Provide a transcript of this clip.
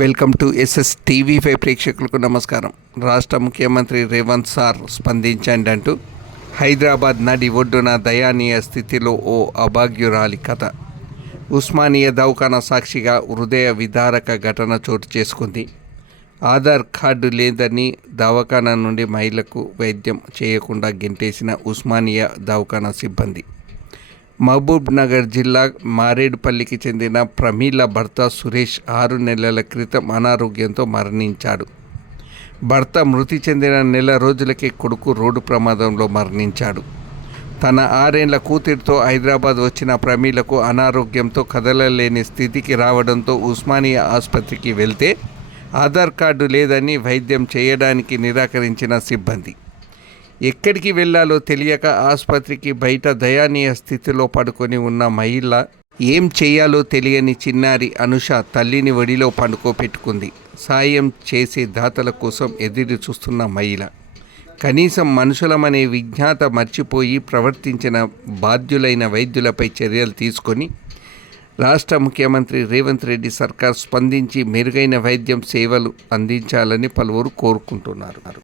Welcome to SS TV5 ప్రేక్షకులకు నమస్కారం. రాష్ట్ర ముఖ్యమంత్రి రేవంత్ సార్ స్పందించండి అంటూ హైదరాబాద్ నడి ఒడ్డున దయానీయ స్థితిలో ఓ అభాగ్యురాలి కథ. ఉస్మానియా దవాఖానా సాక్షిగా హృదయ విదారక ఘటన చోటు చేసుకుంది. ఆధార్ కార్డు లేదని దవాఖానా నుండి మహిళకు వైద్యం చేయకుండా గెంటేసిన ఉస్మానియా దవాఖానా సిబ్బంది. మహబూబ్ నగర్ జిల్లా మారేడుపల్లికి చెందిన ప్రమీల భర్త సురేష్ 6 నెలల క్రితం అనారోగ్యంతో మరణించాడు. భర్త మృతి చెందిన నెల రోజులకే కొడుకు రోడ్డు ప్రమాదంలో మరణించాడు. తన 6 ఏళ్ల కూతురితో హైదరాబాద్ వచ్చిన ప్రమీలకు అనారోగ్యంతో కదలలేని స్థితికి రావడంతో ఉస్మానియా ఆసుపత్రికి వెళ్తే ఆధార్ కార్డు లేదని వైద్యం చేయడానికి నిరాకరించిన సిబ్బంది. ఎక్కడికి వెళ్లాలో తెలియక ఆసుపత్రికి బయట దయానీయ స్థితిలో పడుకొని ఉన్న మహిళ, ఏం చేయాలో తెలియని చిన్నారి అనుష తల్లిని ఒడిలో పండుకోపెట్టుకుంది. సాయం చేసే దాతల కోసం ఎదురు చూస్తున్న మహిళ కనీసం మనుషులమనే విజ్ఞాత మర్చిపోయి ప్రవర్తించిన బాధ్యులైన వైద్యులపై చర్యలు తీసుకొని రాష్ట్ర ముఖ్యమంత్రి రేవంత్ రెడ్డి సర్కార్ స్పందించి మెరుగైన వైద్యం సేవలు అందించాలని పలువురు కోరుకుంటున్నారు.